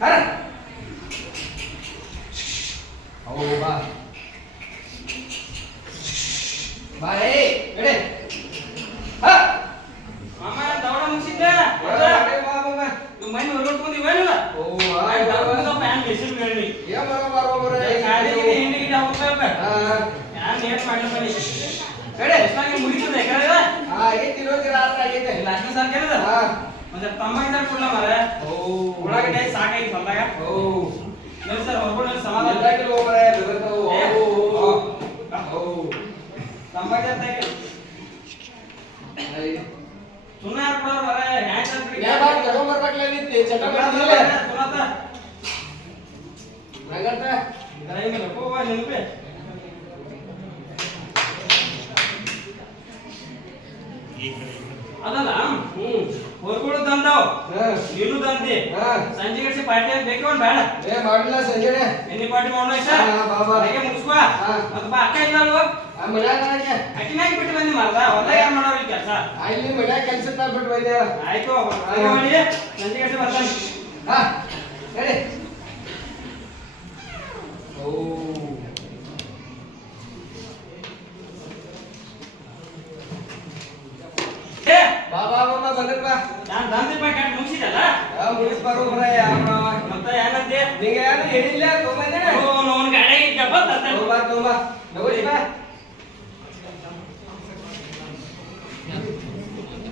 ಹರ ಓ ಬಾ ಬಾ ಏ ಎಡೆ ಹಾ ಮಾಮ ದವಡ ಮುಗಿಸಿದ್ದೆ ಬಾ ಬಾ ಬಾ ಮನೆ ಹೊರಟ್ಕೊಂಡು ಇವೇನಿಲ್ಲ ಓ ಆ ದವಡ ಪ್ಯಾನ್ ಮೆಸಿಲ್ ಹೇಳಿ ಏ ಬರೋ ಗಾಡಿಗೆ ಹೆಣ್ಣಿಗೆ ಹೋಗ್ಬೇಕು ಯಾರು ಏನ್ ಮಾಡಿ ಎಡೆ ಎಷ್ಟಾಗಿ ಮುಗಿತದೆ ಯಾಕಂದ್ರೆ ಹಾ ಆಗೈತಿ ರೋಜ್ ರಾತ್ರಿ ಆಗೈತೆ ಲಾಸ್ಟ್ ಸಾಕೇನದ ಹಾ ಮತ್ತೆ ತಮ್ಮ ಇದ್ದಾರೆ ಕೊಡ್ಲ ಮರ ಓ ಒಳಗಡೆ ಸಾಕಾಗಿ ಬಂದಾಗ ಓ ನೋಡಿ ಸರ್ ಹೊರಗಡೆ ಸಮಾಧಾನ ಎಲ್ಲಾಗಿ ಹೋಗ್ರೆ ಬೆದರ್ತಾವು ಓ ಓ ತಮ್ಮ ಇದ್ದಾರೆ ಸುಮ್ಮನೆ ಯಾರು ಕೊಡೋರು ಮರ ಹ್ಯಾಂಗ್ ಅಂತ ಯಾ ಬಾ ತಗೊಂಬರ್ಬೇಕಲ್ಲ ನಿಂತಿ ಚಟ ಮಾಡಿದಿಲ್ಲ ಸುನಾತ ನಗಂತ ಡ್ರೈವಿಂಗ್ ಹೋಗುವ ನೆನಪೆ ಅದಲ್ಲ ಹೊರಗಡೆ ತಂದಾವ್ ನೀನು ತಂದಿ ಸಂಜೆ ಗಡಿಸಿ ಪಾರ್ಟಿ ಬೇಕು ಒಂದು ಬೇಡ ಏ ಮಾಡಿಲ್ಲ ಸಂಜೆನೆ ಎಣ್ಣೆ ಪಾರ್ಟಿ ಮಾಡೋಣ ಸರ್ ಹಾಗೆ ಮುಗಿಸ್ಕೋ ಮತ್ತೆ ಬಾ ಅಕ್ಕ ಇಲ್ಲಲ್ವ ಆ ಮನ್ಯಾಗ ಅಕ್ಕಿನಾಗಿ ಬಿಟ್ಟು ಬಂದಿ ಮಾರ್ದ ಹೊಲ ಯಾರು ಮಾಡೋರು ಈ ಕೆಲಸ ಅಲ್ಲಿ ಮನ್ಯಾಗ ಕೆಲಸ ಬಿಟ್ಟು ಬೈದೆ ಆಯ್ತು ಹಾಗೆ ಮಾಡಿ ಸಂಜೆ ಗಡಿಸಿ ಬರ್ತಾನೆ ಹಾ ಹೇಳಿ ಓ ಬಾ ಬಾ ಬಾ ಬಂದಪ್ಪ ನಾನು ದಂತಿ ಪಾರ್ಟಿ ಮುಗಿಸಿದಲ್ಲ ಮುಗಿಸ್ ಬರೋ ಬರ ಮತ್ತೆ ಏನಂತೆ ನಿಂಗೆ ಯಾರು ಹೇಳಿಲ್ಲ ತೊಗೊಂಬಂದೆ ಓ ನೋನ್ ಗಾಡಿ ಇದ್ದಪ್ಪ ತೊಗೊಂಬಾ ತೊಗೊಂಬಾ ನಗೋರಿ ಬಾ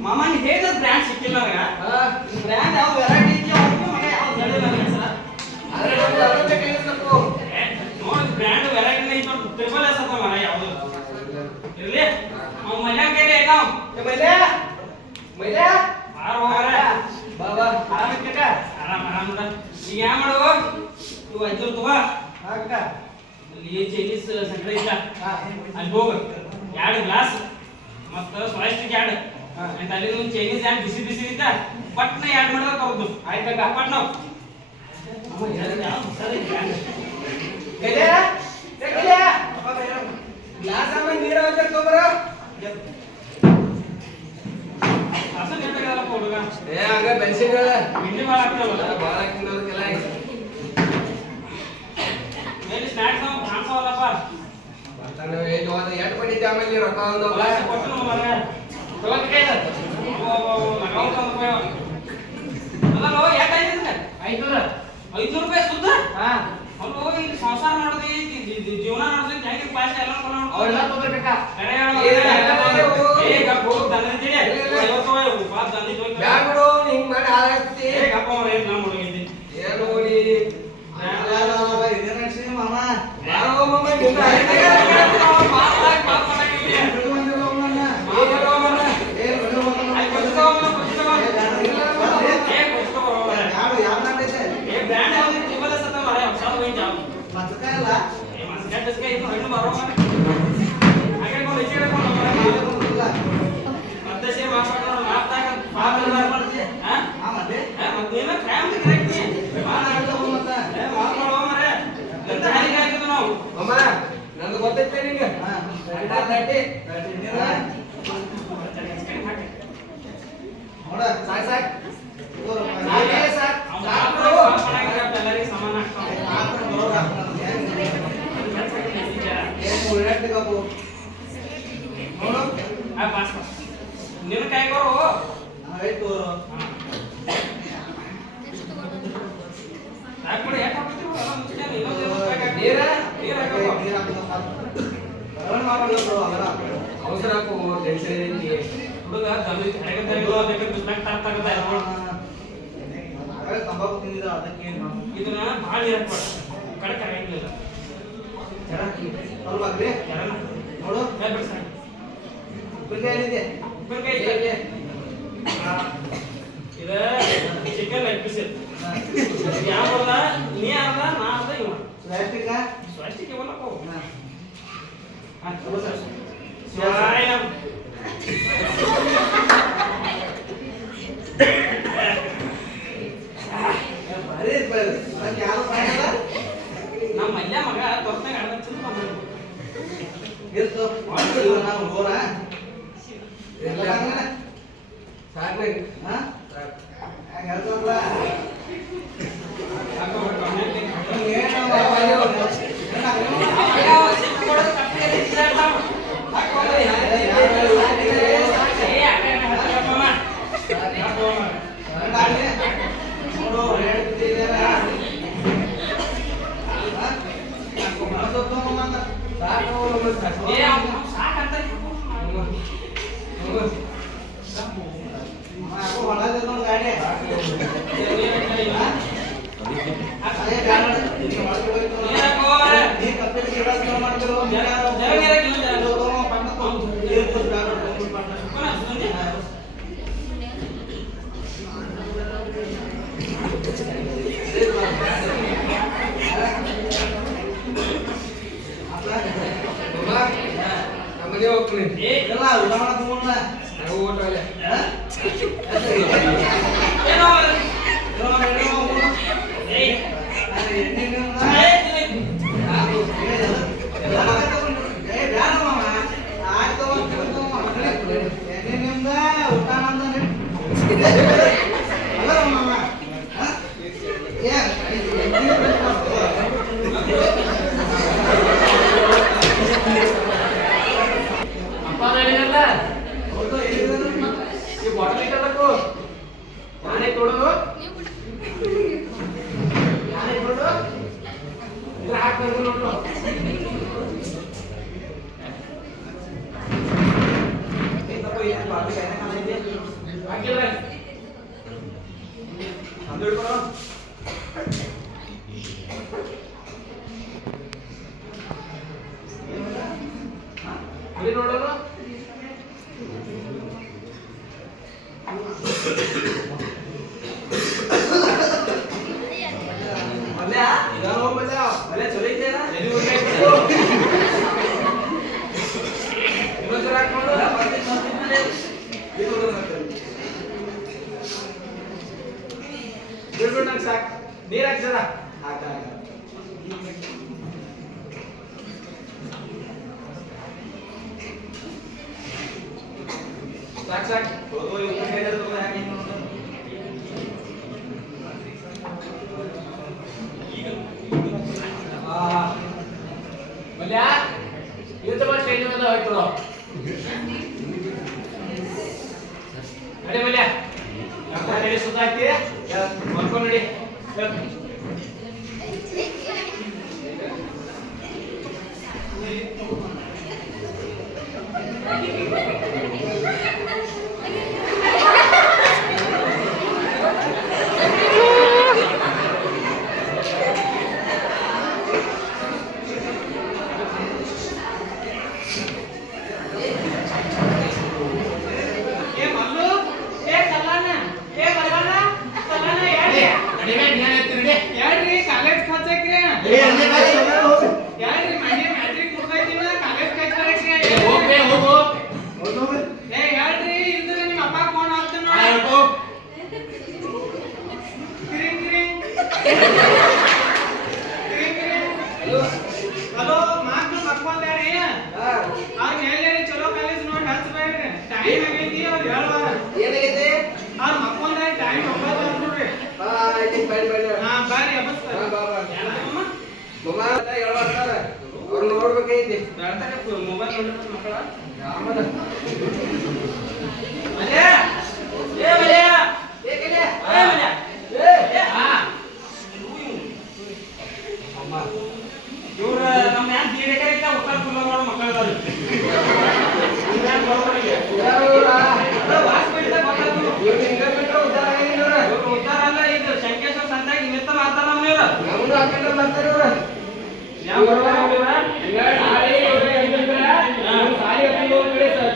ಮಾಮ ನೀ ಹೇಳಿದ ಬ್ರ್ಯಾಂಡ್ ಸಿಕ್ಕಿಲ್ಲ ನನಗೆ ಹಾ ಬ್ರ್ಯಾಂಡ್ ಯಾವ ವೆರೈಟಿ ಇದೆಯೋ ಅವ್ರಿಗೆ ಮಗ ಯಾವ ಹೇಳಿಲ್ಲ ನನಗೆ ಸರ್ ಆದ್ರೆ ಒಂದು ಅರವತ್ತು ಕಳಿಸ್ಬೇಕು ನೋಡಿ ಬ್ರ್ಯಾಂಡ್ ವೆರೈಟಿನೇ ಇತ್ತು ಟ್ರಿಬಲ್ ಎಸ್ ಅದ ಮಗ ಯಾವುದು ಇರ್ಲಿ ಅವ್ನು ಮಲ್ಯಾಗ ಕೈಲಿ ನಾವು ಮೈಲೆ ಮೈಲೆ ಬಾರ ಹೋಗ್ರ ಬಾ ಬಾ ಆರಾಮಿಕ್ಕ ಆರಾಮ ಆರಾಮ ಈಗ ಯಾವ ಮಾಡುವ ಇವು 500 ತಗೋ ಹಾಕ ಇಲ್ಲಿ ಚೈನೀಸ್ ಸೆಂಟ್ರ್ ಇಲ್ಲ ಅಲ್ಲಿ ಹೋಗು 2 ಗ್ಲಾಸ್ ಮತ್ತು ಸ್ವಾಸ್ಟಿಕ್ 2 ಅಂತ ಅಲ್ಲಿ ಒಂದು ಚೈನೀಸ್ ಯಾರು ಬಿಸಿ ಬಿಸಿ ಇದ್ದ ಪಟ್ನ 2 ಮಾಡಿದ್ರೆ ತಗೋದು ಆಯ್ತಕ್ಕ ಪಟ್ನ ಗಲೆ ಗಲೆ ಗ್ಲಾಸ್ ಆಮೇಲೆ ನೀರು ಹಾಕಿ ತಗೋಬರ ಅಸಲ್ ಎಷ್ಟಾಗಲ್ಲ ಹುಡುಗ ಏ ಹಂಗ ಬೆನ್ಸಿಗಳ ಹಿಂಡಿ ಭಾಳ ಆಗ್ತಾವಲ್ಲ ಭಾಳ ಹಾಕಿದ್ದಕ್ಕೆಲ್ಲ ಮೇಲೆ ಸ್ನಾಕ್ಸ್ ನಾವು ಕಾಣಿಸೋಲ್ಲಪ್ಪ ಬರ್ತಾನೆ ಏನು ಅದು ಎಷ್ಟು ಪಡಿತೆ ಆಮೇಲೆ ರೊಕ್ಕ ಒಂದು ಭಾಷೆ ಕೊಟ್ಟು ನಮ್ಮ ಮಗ ತಗೊಂಡ್ ಕೈ ಅಲ್ಲೋ ಯಾಕಾಯ್ತದೆ 500 ರೂಪಾಯಿ ಸುದ್ದ ಅಲ್ಲೋ ಇಲ್ಲಿ ಸಂಸಾರ ಮಾಡೋದು ಜೀವನ ಮಾಡೋದು ಹೆಂಗೆ ಪಾಸ್ ಎಲ್ಲ ಅವೆಲ್ಲ ತಗೋಬೇಕಾ ಈಗ ಹೋಗಿ ದಂದಿದ್ದೀರಿ 50 ರೂಪಾಯಿ ದಂದಿ ಬ್ಯಾಗ್ ಬಿಡು ಹಿಂಗ್ ಮಾಡಿ ಹಾಳಾಗ್ತಿ ಅಪ್ಪ ಅವ್ರು ಏನು ನಮ್ಮ ಹುಡುಗಿದ್ದಿ ಏನು ನೋಡಿ ಇದೇ ನಡ್ಸಿ ಮಾಮ ಯಾರೋ ಒಬ್ಬ ನಿಂದ ಅಮ್ಮ ನಂದು ಗೊತ್ತೈತೆ ನಿಂಗೆ ನೋಡ ಸಾಕ್ ಸಾಕ್ ಎಲ್ಲರಿಗೆ ಸಮಾನ ನಿನ್ನ ಕೈ ಕೊಡು ಆಯ್ತು ಹಾಕ್ಬಿಡಿ ಯಾಕೆ ಹಾಕ್ಬಿಡ್ತೀವಿ ನೀರ ನೀರು ಹಾಕಬೇಕು ಅವಸರ ಹಾಕು ಟೆನ್ಷನ್ ಐತಿ ಹುಡುಗ ತಂಬಾಕು ತಿಂದಿದ ಅದಕ್ಕೆ ಇದನ್ನ ಭಾಳ ನೀರು ಹಾಕ್ಬೇಡ ಕಡಕ್ ಆಗಂಗಿಲ್ಲ ಅಲ್ವಾಗ್ರಿ ನೋಡು ಉಪ್ಪಿನಕಾಯಿ ಇದೆ ಉಪ್ಪಿನಕಾಯಿ ಇದು ಚಿಕನ್ ಲೆಗ್ ಪೀಸ್ ಯಾವ ನೀ ಅರ್ಧ ನಾ ಅರ್ಧ ಇವ ಸ್ವಾಸ್ಟಿಕ ಸ್ವಾಸ್ಟಿಕ್ ಇವಲ್ಲಪ್ಪ ಸರ್ ಸ್ವಾಯಂ ಭಾರಿ ಅದಕ್ಕೆ ಯಾರು ಪಾಯಲ್ಲ ನಮ್ಮ ಮಲ್ಯ ಮಗ ತೊರ್ನಾಗ ಅರ್ಧ ತಿಂದು ಬಂದ ಇರ್ತು ನಾವು ಹೋರ ಸಾಕ್ ನಂಗೆ ಹಾ ಹೇಳ್ತಾರಲ್ಲ ಹೇಳ್ತಿದ್ದೀರಾ ಏ ಅವ್ನು ಸಾಕಂತ ಗಾಡಿ ನೀ ಕಪ್ಪಿ ಗಿಡ ಮಾಡ್ತಿರೋ ನಮ್ಮನೆ ಹೋಗ್ತೀನಿ ಎಲ್ಲ ಉದಾಹರಣೆ ತಗೊಂಡ ನಾವು ಊಟಲ್ಲ ಏನೋ ಅಪ್ಪ ಹೇಳಿದಲ್ಲ ಈ ಬಾಟಲ್ ಇಟ್ಟದಕ್ಕೂ ನಾನೇ ಕೊಡೋದು ನಾನೇ ಕೊಡೋದು ಇದ್ರ ಹಾಕ್ಬೇಕು ನೋಡು ಹಾಕಿಲ್ಲ ಅದು ಹಿಡ್ಕೊಡು ಅಲ್ಲಿ ನೋಡೋಣ ಮಲ್ಯ ಯಾರೋ ಮಜ ಮಲ್ಯ ಚಲೋ ಇದೆಯಾ ಎಲ್ಲಿ ಹೋಗ್ಬೇಕು ಇನ್ನೊಂದ್ಸಲ ಹಾಕೊಂಡು ಬಿಡ್ಬಿಡು ನಂಗೆ ಸಾಕು ನೀರು ಹಾಕ್ಸದ ಹಾಕ ಸಾಕು ಸಾಕು ಮಲ್ಯ ಇವತ್ತು ಮಾಡಿ ಟ್ರೈನ್ ಮೇಲೆ ಹೋಯ್ತು ನಡಿ ಮಲ್ಯ ನಡಿ ಸುತ್ತಾಕ್ತಿ ಮಾಡ್ಕೊಂಡು ನಡಿ ಹಲೋ ಮಾತು ಮಕ್ಕೊಂಡ್ಯಾರಿ ಅವ್ರು ಹೇಳಿ ಚಲೋ ಕಾಲೇಜ್ ನೋಡಿ ಹಚ್ಬೇಡ್ರಿ ಟೈಮ್ ಆಗೈತಿ ಅವ್ರು ಹೇಳುವಾರ ಏನಾಗೈತೆ ಅವ್ರು ಮಕ್ಕೊಂಡ್ಯಾರಿ ಟೈಮ್ 9 ನೋಡ್ರಿ ಹಾ ಬಾರಿ ಅಬಸ್ತಾರ ಅವ್ರು ನೋಡ್ಬೇಕೈತಿ ಮೊಬೈಲ್ ನೋಡಿದ್ರೆ ಮಕ್ಕಳ ಆಮದ ಮಲ್ಯ ಏ ಮಲ್ಯ ಏಕಿಲ್ಲ ಏ ಮಲ್ಯ ಏ ಹಾ ಅಮ್ಮ ಇವ್ರ ನಮ್ಮ ಯಾನ್ ದೀಡಕರಿತ ಉತ್ತರ ಫುಲ್ಲ ಮಾಡೋ ಮಕ್ಕಳದಾರು ಯಾನ್ ಬರೋರಿಗೆ ವಾಸ್ ಬಿಡ್ತಾ ಗೊತ್ತಾಗ್ತದೆ ಇವ್ರು ಹಿಂಗ ಬಿಟ್ರೆ ಉದ್ದಾರ ಆಗಿಲ್ಲ ಇವ್ರು ಉದ್ದಾರ ಅಲ್ಲ ಇದು ಶಂಕೇಶ್ವರ ಸಂತಾಗಿ ನಿಮಿತ್ತ ಮಾಡ್ತಾರ ನಮ್ಮವ್ರ ನಮ್ದು ಹಾಕೊಂಡು ಬರ್ತಾರೆ ಇವ್ರು ಯಾವ ಬರೋರ ಅವ್ರ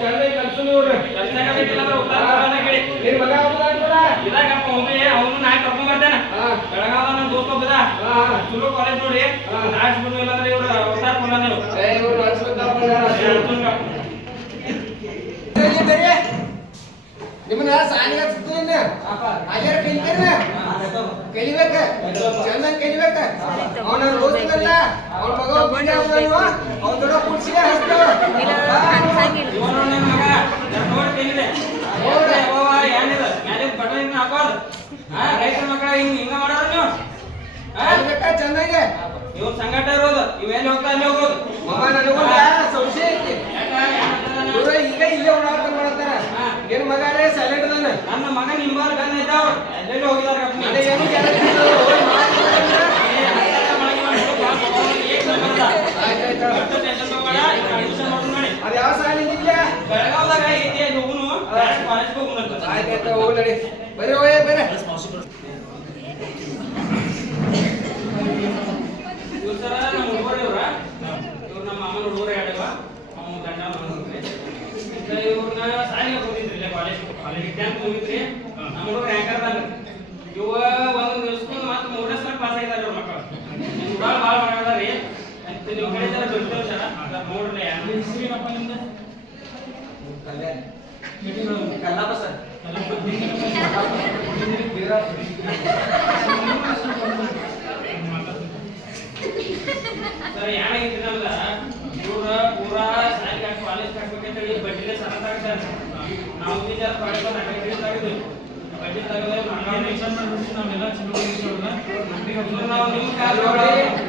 ಸಾರಿ ಕೆಲಸ ಬೇಕಿಲ್ಲ ಅಂದ್ರೆ ಉತ್ತರ ಬರೋಣ ಕೇಳಿ ನಿನ್ ಮಗ ಹೋಗ್ತಾರ ಇದಾಗಪ್ಪ ಒಮ್ಮೆ ಅವನು ನಾ ಕರ್ಕೊಂಡ್ ಬರ್ತೇನೆ ಬೆಳಗಾವ ನನ್ನ ದೋಸ್ತ ಒಬ್ಬದ ಚಲೋ ಕಾಲೇಜ್ ನೋಡಿ ಆರ್ಟ್ಸ್ ಬಿಡು ಇಲ್ಲಾಂದ್ರೆ ಇವ್ರ ಉತ್ತರ ಫುಲ್ಲ ನೀವು ನಿಮ್ಮನ್ನ ಸಾಲಿಗೆ ಹಚ್ತೀನಿ ಅಲ್ಲಾರ ಕಲಿಬೇಕ ಚೆನ್ನಾಗಿ ಕಲಿಬೇಕ ಅವನ ಓದಿನಲ್ಲ ಅವನ ಮಗ ಅವ್ನ ದೊಡ್ಡ ಕುಡ್ಸಿ ಇವನು ನನ್ನ ಮಗ ನೋಡಿ ಕೇಳಿದೆ ಏನಿಲ್ಲ ಮ್ಯಾಲೆ ಬಟನ್ ಹಾಕೋದು ರೈತರ ಮಕ್ಕಳ ಹಿಂಗ ಮಾಡೋದು ನೀವು ಚೆನ್ನಾಗಿ ಇವ್ರ ಸಂಗಟ ಇರೋದು ಇವೆಲ್ಲಿ ಹೋಗ್ತಾ ಅಲ್ಲಿ ಹೋಗೋದು ಮಗ ನನಗೂ ಸಂಶಯ ಐತಿ ಇವ್ರ ಈಗ ಇಲ್ಲೇ ಓಡಾಟ ಮಾಡತ್ತಾರ ಏನ್ ಮಗ ಸೈಲೆಂಟ್ ಅದಾನ ನನ್ನ ಮಗ ನಿಂಬಾರ್ ಗನ್ ಇದ್ದಾವ ಎಲ್ಲೆಲ್ಲಿ ಹೋಗಿದಾರ ನನಗೇನು ಆಯ್ತಾಯ್ತು ಹೋಗಿ ನಡಿ ಬರ್ರಿ ಹೋಯ್ ಬರ್ರಿ ಇವ್ರು ಸರ ನಮ್ಮ ಹುಡುಗರು ಇವ್ರ ಇವ್ರು ನಮ್ಮ ಮಾಮನ ಹುಡುಗರು ಎರಡವ ಅವ್ನು ಗಂಡ ಇವ್ರನ್ನ ಸಾಲಿಗೆ ಹೋಗಿದ್ರಿ ಇಲ್ಲ ಕಾಲೇಜ್ ಟೆಂತ್ ಹೋಗಿದ್ರಿ ನಮ್ಮ ಹುಡುಗರು ರ್ಯಾಂಕರ್ದಾಗ ಇವ ಒಂದೊಂದು ದಿವಸಕ್ಕೆ ಮಾತ್ರ ಮೂರನೇ ಸಲ ಪಾಸ್ ಆಗಿದ್ದಾರೆ ಅವ್ರ ಮಕ್ಕಳು ನಿಮ್ಗೆ ಭಾಳ ಮಾಡ್ಯಾರಿ ಅಂತ ನೀವು ಕಡೆ ಜರ ಬಿಡ್ತೇವೆ ಸರ ನೋಡ್ರಿ ಯಾರು ಹೆಸರೇನಪ್ಪ ನಿಮ್ದು ಕಲ್ಲಪ್ಪ ಸರ್ ಸರ್ ಏನಾಗಿತ್ತು ನಮ್ದ ಇವ್ರ ಪೂರಾ ಸಾಲಿಗೆ ಕಾಲೇಜ್ ಹಾಕ್ಬೇಕಂತ ಹೇಳಿ ಬಡ್ಡಿಲೆ ಸರ ತಗೊಂಡ್ರೆ ನಾವು ವಿಚಾರ ಪಡೆದು ತಗೊಂಡಿದ್ವಿ ಬಡ್ಡಿ ತಗದೆ ನಾವೆಲ್ಲ ಚಲೋ ನಾವು ನಿಮ್ಮ ಕಾಲ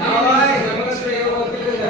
ನಮಗಂತೂ ಏನು ಗೊತ್ತಿಲ್ಲ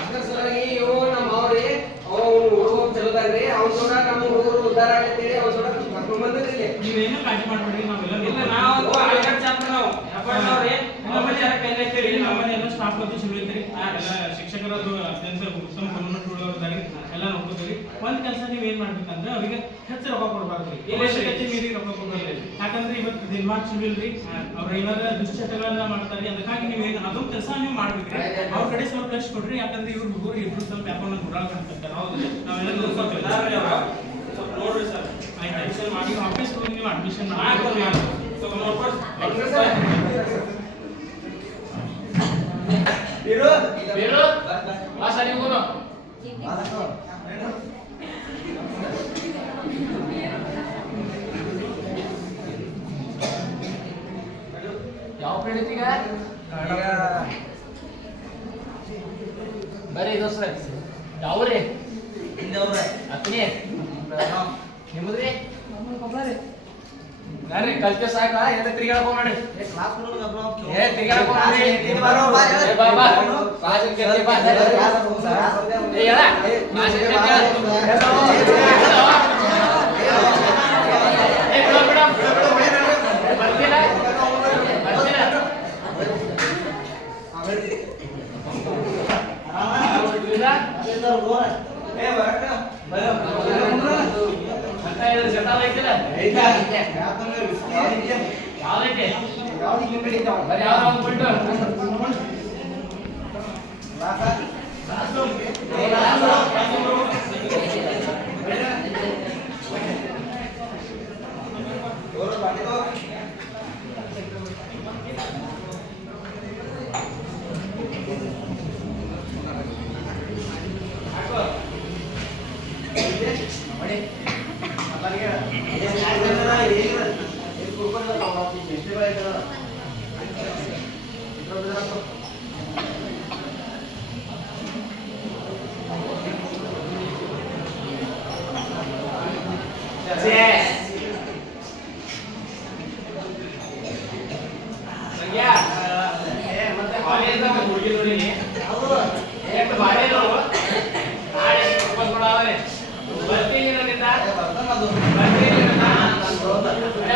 ಅದ್ರ ಸಲುವಾಗಿ ಇವು ನಮ್ಮ ಅವ್ರಿ ಅವ್ನು ಹುಡುಗ ಚಲೋದಾಗ್ರಿ ಅವ್ನ ಕೂಡ ನಮ್ಮ ಹುಡುಗರು ಉದ್ಧಾರ ಆಗತ್ತೇಳಿ ಅವ್ನ ಕೂಡ ಕರ್ಕೊಂಡ್ ಬಂದಿದ್ರಿ ನೀವೇನು ಕಾಳಜಿ ಮಾಡ್ಬೇಡಿ ನಾವೆಲ್ಲ ಇಲ್ಲ ನಾವು ಆಲ್ಗಡ್ ಚಾಪ್ಟರ್ ನಾವು ಅಪ್ಪಣ್ಣವ್ರಿ ನಮ್ಮಲ್ಲಿ ಯಾರ ಕೈಲಿ ಐತಿರಿ ನಮ್ಮಲ್ಲಿ ಎಲ್ಲ ಸ್ಟಾಫ್ ಅಂತ ಚಲೋ ಐತ್ರಿ ಎಲ್ಲ ಶಿಕ್ಷಕರದು ಅತ್ಯಂತ ಉತ್ತಮ ಗಮನವಿದ್ದಾರೆ ಎಲ್ಲ ನೋಡ್ಕೋತೀವಿ ಒಂದ್ ಕೆಲಸ ನೀವ್ ಏನ್ ಮಾಡ್ಬೇಕಂದ್ರೆ ಅವರಿಗೆ ಹೆಚ್ಚು ರೊಕ್ಕ ಕೊಡಬಾರ್ದು ಅವಶ್ಯಕತೆ ಮೀರಿ ರೊಕ್ಕ ಕೊಡಬಾರ್ದು ಯಾಕಂದ್ರೆ ಇವತ್ತು ದಿನಮಾನ್ ಸಿವಿಲ್ರಿ ಅವ್ರ ಏನಾರ ದುಶ್ಚಟಗಳನ್ನ ಮಾಡ್ತಾರೆ ಅದಕ್ಕಾಗಿ ನೀವು ಏನು ಅದೊಂದು ಕೆಲಸ ನೀವು ಮಾಡ್ಬೇಕ್ರಿ ಅವ್ರ ಕಡೆ ಸ್ವಲ್ಪ ಲಕ್ಷ ಕೊಡ್ರಿ ಯಾಕಂದ್ರೆ ಇವ್ರು ಹುಡುಗರು ಇಬ್ರು ಸ್ವಲ್ಪ ಯಾಕಂದ್ರೆ ಗುರಾಳ್ ಕಾಣ್ತಾರೆ ಹೌದು ನಾವೆಲ್ಲ ಸ್ವಲ್ಪ ನೋಡ್ರಿ ಸರ್ ಅಡ್ಮಿಷನ್ ಮಾಡಿ ಆಫೀಸ್ ಹೋಗಿ ನೀವು ಅಡ್ಮಿಷನ್ ಮಾಡ್ಕೊಂಡು ಸ್ವಲ್ಪ ನೋಡ್ಕೊಂಡು ಬೀರು ಬಾ ಸರ್ ನೀವು ಯಾವ ಪ್ರೇಡಿತ್ ಈಗ ಬರ್ರಿ ದೋಸ್ತ ಯಾವ್ರಿ ಅತ್ನಿ ನಿಮ್ಮದ್ರಿ ಯಾರ್ರಿ ಕಲ್ತೆ ಸಾಕ ಎಲ್ಲ ತಿರ್ಗಾಡಕ್ ಹೋಗ್ರಿ ಏ ತಿರ್ಗಾಡಕ್ ಹೋಗ್ರಿ ಏ ಬಾ ಬಾ ಬಾಜಲ್ ಕೆತ್ತಿ ಬಾ ಏ ಹೇಳ ಬಾಜಲ್ ಕೆತ್ತಿ ಏ ಬಿಡು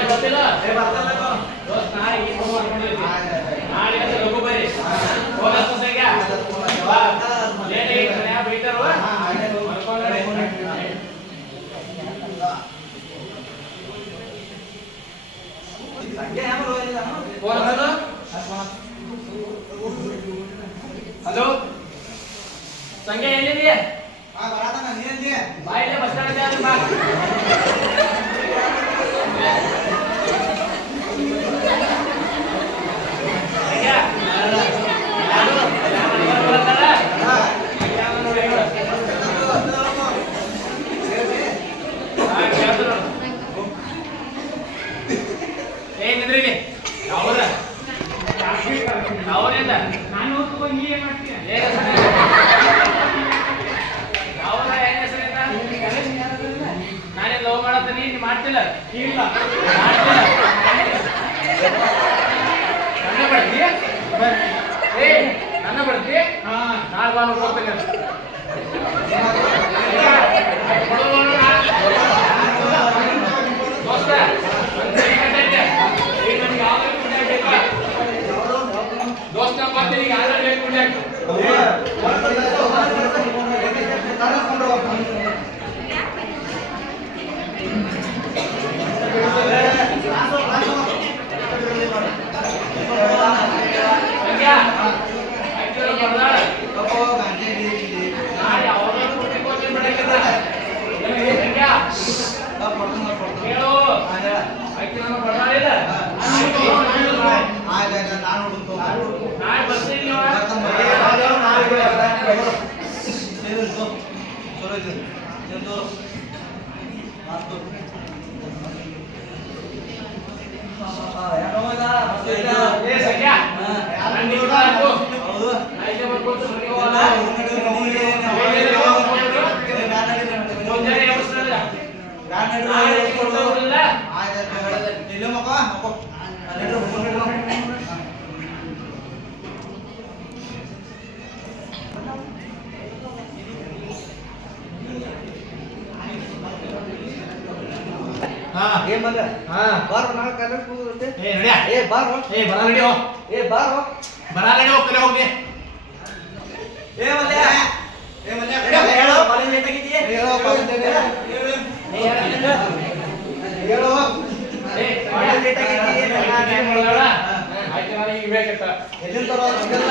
ಬರ್ತಿಲ್ಲ ಹಲೋ ಸಂಖ್ಯೆ ಎಲ್ಲಿದೆಯಾ ಬಾಯಿಲೆ ಬಸ್ ಸ್ಟ್ಯಾಂಡ್ ಬಾ ನಾನು ನೀ ಏನ್ ಮಾಡ್ತೀನಿ ನಾನೇ ಲವ್ ಮಾಡತ್ತೀನಿ ನೀ ಮಾಡ್ತಿಲ್ಲ ಇಲ್ಲ ನನ್ನ ಬಡ್ತಿ ಏ ನನ್ನ ಬಡ್ತಿ ನಾಳೆ ಬಾ ಹೋಗ್ತೇನೆ ದೋಸ್ತ ದೋಸ್ತ ಬರ್ತೀನಿ ಈಗ ಆಲ್ರೆಡಿ ಬೇಕು ನಾಳೆ ಬರ್ತೀನಿ ನೀವು ಏ ಸಖ್ಯ ನಂಗೆ ಇದು ಆಯ್ತು ಆಯ್ತು ಬರ್ಕೊಳ್ತು ಮನೆಗೆ ಹೋಗಲ್ಲ ಮುಂಜಾನೆ ಎಬ್ಬಿಸ್ರಲ್ಲ ನಾಳೆ ಕೊಡ್ತಾರಲ್ಲ ಏನ್ ಬಂದ ಬಾರ ನಾಳೆ ಕಾಲೇಜ್ ಹೋಗುತ್ತೆ ಏ ನಡಿಯ ಏ ಬಾರ ಏ ಬರ ನಡಿಯೋ ಏ ಬಾರ ಬರ ನಡಿಯೋ ಕಲೆ ಹೋಗಿ ಏ ಮಲ್ಯ ಹೇಳೋ ಕಾಲೇಜ್ ಲೇಟ್ ಆಗಿದೆಯೇ ಹೇಳೋ ಕಾಲೇಜ್ ಹೇಳೋ ಏ ಕಾಲೇಜ್ ಲೇಟ್ ಆಗಿದೆಯೇ ಆಯ್ತು ನಾನು ಈಗ ಬೇಕಂತ ಎಲ್ಲಿಂದ ತರೋ ಹಂಗಲ್ಲ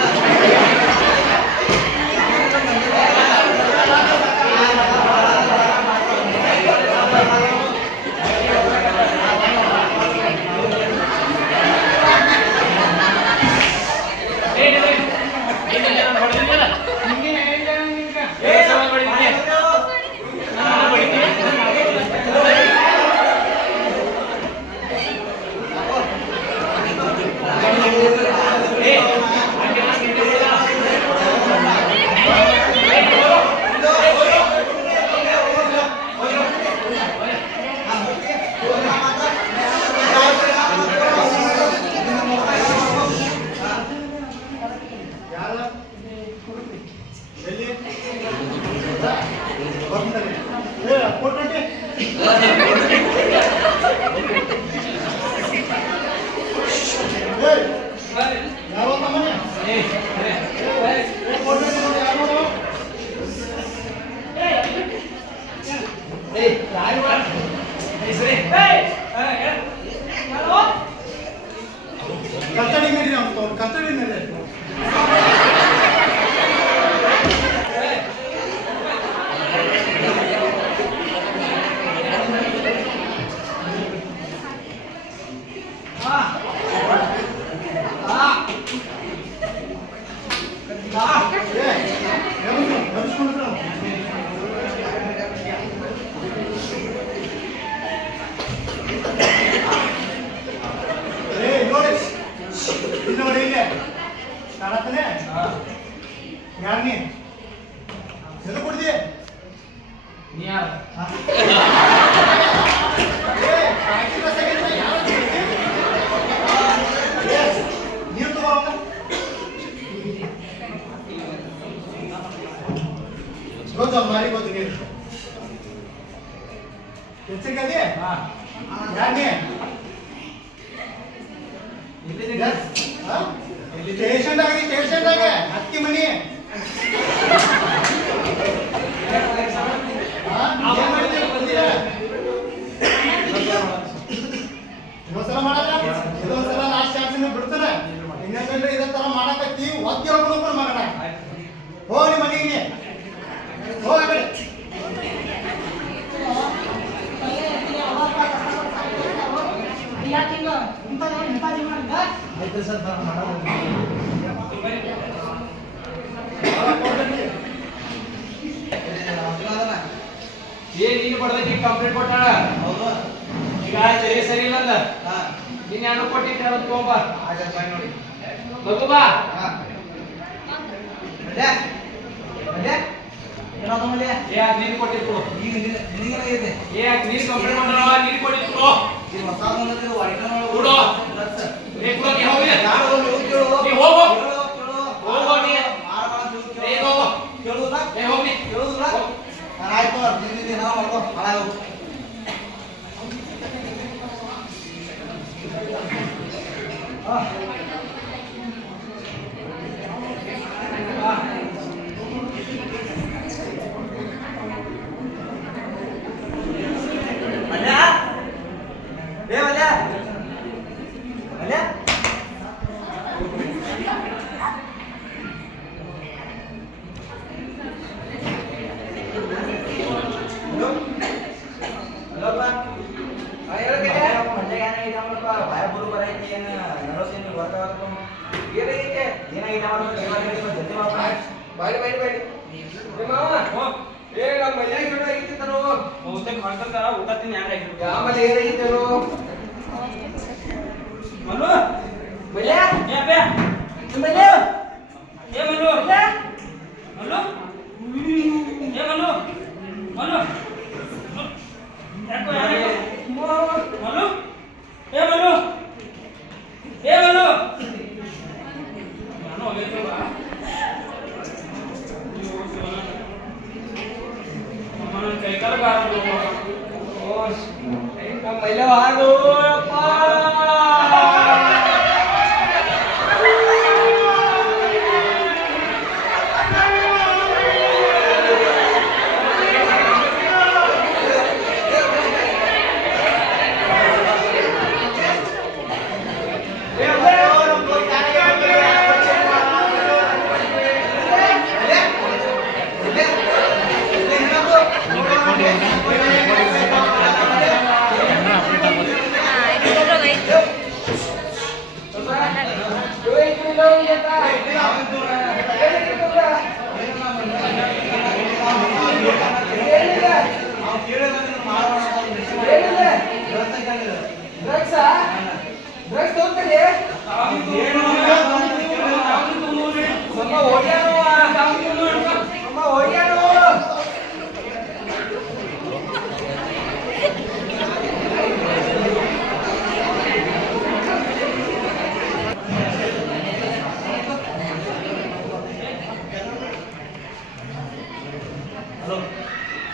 ಅಕ್ಕಿ ಮನಿ ಇನ್ನೊಂದ್ಸಲ ಮಾಡಲ್ಲ ಇದೊಂದ್ಸಲ ಲಾಸ್ಟ್ ಚಾನ್ಸ್ ಬಿಡ್ತಾನೆ ಇನ್ನೊಂದ್ಸಲ ಇದೇ ತರ ಮಾಡಕತ್ತಿ ಒತ್ತಿ ಹೋಗ್ಬಿಡು ಮಗನ ಹೋಗಿ ಮನೆಗೆ ಹೋಗಿ ಏನ್ ನೀನು ಬಡದಕ್ಕೆ ಕಂಪ್ಲೇಂಟ್ ಕೊಟ್ಟಾಳ ಈಗ ಸರಿ ಸರಿ ಇಲ್ಲ ಅಂದ ನೀನ್ ಯಾರು ಕೊಟ್ಟಿದ್ದೆ ಅದು ತಗೊಂಬ ನೋಡಿ ಲಘು ಬಾ ಏ ಅದ್ ನೀನು ಕೊಟ್ಟಿದ್ದು ಏ ಅದ್ ನೀನು ಕಂಪ್ಲೇಂಟ್ ಮಾಡಲ್ಲ ನೀನು ಕೊಟ್ಟಿದ್ದು ಕೊಡು ಏ ಕೊಡಕ್ಕೆ ಹೋಗಿ ನೀ ಹೋಗು ಹೋಗು ನೀ ಏ ಹೋಗು ಏ ಹೋಗಿ ಆಯ್ತು ದಿನ ಮಾಡ್ಕೋ ಹಾಳಾಗು ಬಾಯ ಬರೋಬರ ಐತಿ ಏನು ನಡೋಸೇನು ವರ್ಗ ಏನಾಗೈತೆ ಏನಾಗಿದೆ ಮಾಡೋದು ಜೊತೆ ಬಾಡಿ ಬಾಡಿ ಬಾಡಿ ಏ ಮಾವ ಏ ನಮ್ಮ ಮಲ್ಯಾಗ ಏನಾಗೈತಿ ತರೋ ಬಹುತೇಕ ಹೊರತಂದ ಊಟ ತಿಂದು ಯಾರು ಆಗಿರ್ಬೇಕು ಆಮೇಲೆ ಏನಾಗೈತೆ ಮಲ್ಲು ಮಲ್ಯ ಏ ಅಪ್ಪ ಮಲ್ಯ ಏ ಮಲ್ಲು ಮಲ್ಲು ಏ ಮಲ್ಲು ಮಲ್ಲು ಯಾಕೋ ಮಲ್ಲು ಏ ಮಲ್ಲು ಏ ಮಲ್ಲು ನಾನು ಹೋಗಿದ್ದೆ ಕೈಕಾಲ ಬಾರದು ನಮ್ಮ ಮಲ್ಯ ಹಾಡು ಅಪ್ಪ ಡ್ರಗ್ಸ್ ತೋರ್ತಾರೆ ನಮ್ಮ ಓಡ್ಯಾನು ನಮ್ಮ ಓಡ್ಯಾನು ಹಲೋ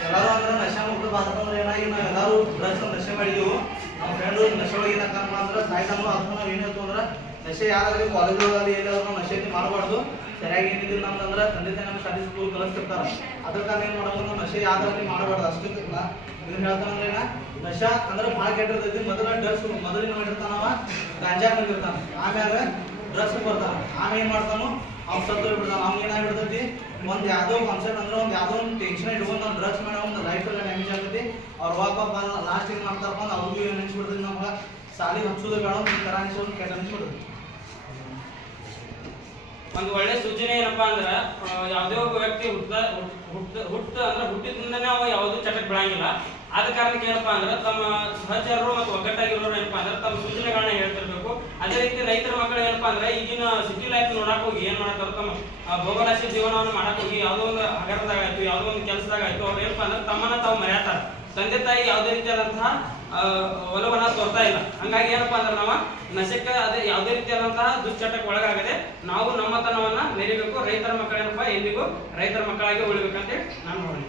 ಎಲ್ಲರೂ ಅಂದ್ರೆ ನಶೆ ಮುಕ್ತ ಭಾರತ ಅಂದ್ರೆ ಏನಾಗಿ ನಾವು ಎಲ್ಲರೂ ಡ್ರಗ್ಸ್ ನಶೆ ಮಾಡಿದೆವು ನಮ್ಮ ಫ್ರೆಂಡು ನಶೆ ಒಳಗೆ ಏನಕ್ಕಂತ ಅಂದ್ರೆ ಸಾಯ್ತಾನು ಅದನ್ನು ನಾವು ಏನು ಹೇಳ್ತು ಅಂದ್ರೆ ನಶೆ ಯಾರಾಗಲಿ ಕಾಲೇಜ್ ಒಳಗಾಗಲಿ ಎಲ್ಲಾದ್ರೂ ನಾವು ನಶೆ ಮಾಡಬಾರ್ದು ಸರಿಯಾಗಿ ಏನಿದ್ರು ನಮ್ದಂದ್ರೆ ತಂದೆ ತಾಯಿ ನಮ್ಮ ಸ್ಟಡಿ ಸ್ಕೂಲ್ ಕಲಿಸ್ತಿರ್ತಾರೆ ಅದ್ರ ಕಾರಣ ಏನು ಮಾಡಬೇಕು ನಾವು ನಶೆ ಯಾವ್ದಾಗಲಿ ಮಾಡಬಾರ್ದು ಅಷ್ಟಕ್ಕೆ ಇದನ್ನ ಹೇಳ್ತಾನಂದ್ರೆ ಏನ ನಶೆ ಅಂದ್ರೆ ಭಾಳ ಕೆಟ್ಟಿರ್ತೈತಿ ಮೊದಲ ಡ್ರಗ್ಸ್ ಮೊದಲಿನ ಮಾಡಿರ್ತಾನವ ಗಾಂಜಾ ಬಂದಿರ್ತಾನೆ ಆಮ್ಯಾಗ ಡ್ರಗ್ಸ್ ಬರ್ತಾನೆ ಆಮೇಲೆ ಏನು ಮಾಡ್ತಾನು ಅವ್ನು ಸತ್ತು ಬಿಡ್ತಾನೆ ಅವ್ನು ಏನಾಗ್ಬಿಡ್ತೈತಿ ಒಂದು ಯಾವುದೋ ಕಾನ್ಸೆಪ್ಟ್ ಅಂದ್ರೆ ಒಂದು ಯಾವುದೋ ಒಂದು ಟೆನ್ಷನ್ ಇಟ್ಕೊಂಡು ನಾವು ಡ್ರಗ್ಸ್ ಮಾಡೋ ಒಂದು ಲೈಫ್ ಎಲ್ಲ ಡ್ಯಾಮೇಜ್ ಆಗ್ತೈತಿ ಅವ್ರು ವಾಪಸ್ ಲಾಸ್ಟ್ ಏನು ಮಾಡ್ತಾರಪ್ಪ ಅಂದ್ರೆ ಅವ್ರಿಗೂ ಏನು ಅನಿಸ್ಬಿಡ್ತೈತಿ ನಮ್ಗೆ ಸಾಲಿಗೆ ಹಚ್ಚೋದು ಬೇಡ ಒಂದು ಥರ ಅನಿಸೋದು ಕೆಟ್ಟ ಅನಿಸ್ಬಿಡ್ತೈತಿ ಒಂದು ಒಳ್ಳೆ ಸೂಚನೆ ಏನಪ್ಪಾ ಅಂದ್ರೆ ಯಾವುದೇ ಒಬ್ಬ ವ್ಯಕ್ತಿ ಹುಟ್ಟಿದಿಂದನೇ ಅವ ಯಾವುದೂ ಚಟಕ್ಕೆ ಬಿಡಂಗಿಲ್ಲ ಆದ ಕಾರಣಕ್ಕೆ ಏನಪ್ಪಾ ಅಂದ್ರೆ ತಮ್ಮ ಸಹಚರರು ಮತ್ತು ಒಗ್ಗಟ್ಟಾಗಿರೋರು ಏನಪ್ಪಾ ಅಂದ್ರೆ ತಮ್ಮ ಸೂಚನೆಗಳನ್ನ ಹೇಳ್ತಿರ್ಬೇಕು. ಅದೇ ರೀತಿ ರೈತರ ಮಕ್ಕಳು ಏನಪ್ಪಾ ಅಂದ್ರೆ ಈಗಿನ ಸಿಟಿ ಲೈಫ್ ನೋಡಕ್ ಹೋಗಿ ಏನ್ ಮಾಡ್ತಾರ ತಮ್ಮ ಭೋಗರಾಶಿ ಜೀವನವನ್ನು ಮಾಡಕ್ ಹೋಗಿ ಯಾವುದೋ ಒಂದು ಹಗರದಾಗ ಆಯ್ತು ಯಾವುದೋ ಒಂದು ಕೆಲಸದಾಗ ಆಯ್ತು ಅವ್ರು ಏನಪ್ಪಾ ಅಂದ್ರೆ ತಮ್ಮನ್ನ ತಾವು ಮರ್ಯಾತಾರ, ತಂದೆ ತಾಯಿ ಯಾವುದೇ ರೀತಿಯಾದಂತಹ ಒಲವನ್ನ ತೋರ್ತಾ ಇಲ್ಲ. ಹಂಗಾಗಿ ಏನಪ್ಪಾ ಅಂದ್ರೆ ನಾವು ನಶೆಕ್ಕೆ ಅದೇ ಯಾವುದೇ ರೀತಿಯಾದಂತಹ ದುಶ್ಚಟಕ್ಕೆ ಒಳಗಾಗದೆ ನಾವು ನಮ್ಮತನವನ್ನ ಮೆರಿಬೇಕು. ರೈತರ ಮಕ್ಕಳೇನಪ್ಪಾ ಎಂದಿಗೂ ರೈತರ ಮಕ್ಕಳಾಗಿ ಉಳಿಬೇಕಂತ ನಾನು ನೋಡಿ